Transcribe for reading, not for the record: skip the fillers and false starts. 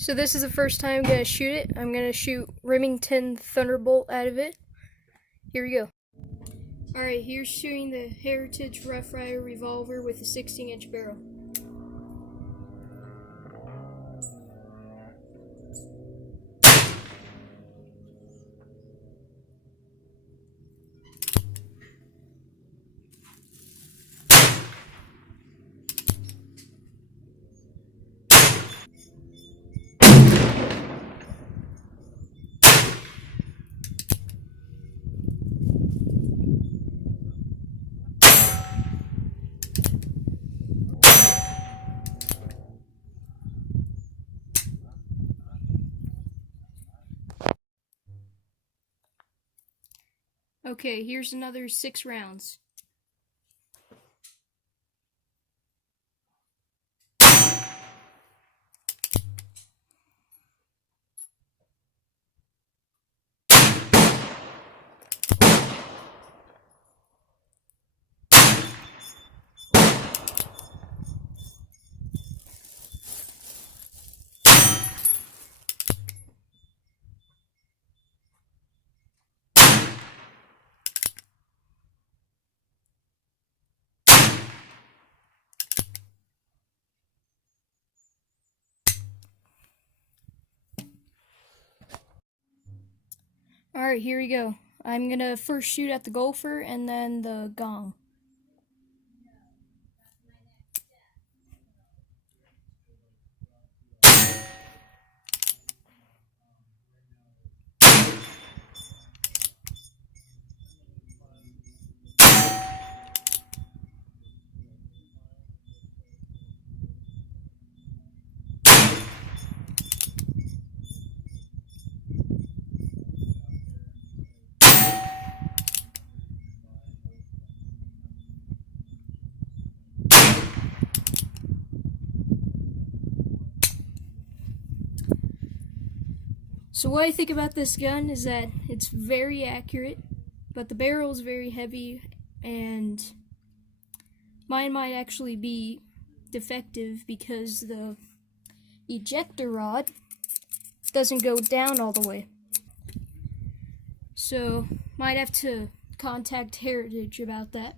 So this is the first time I'm going to shoot it. I'm going to shoot Remington Thunderbolt out of it. Here we go. Alright, here's shooting the Heritage Rough Rider revolver with a 16-inch barrel. Okay, here's another 6 rounds. Alright, here we go. I'm gonna first shoot at the gopher and then the gong. So what I think about this gun is that it's very accurate, but the barrel is very heavy, and mine might actually be defective because the ejector rod doesn't go down all the way. So might have to contact Heritage about that.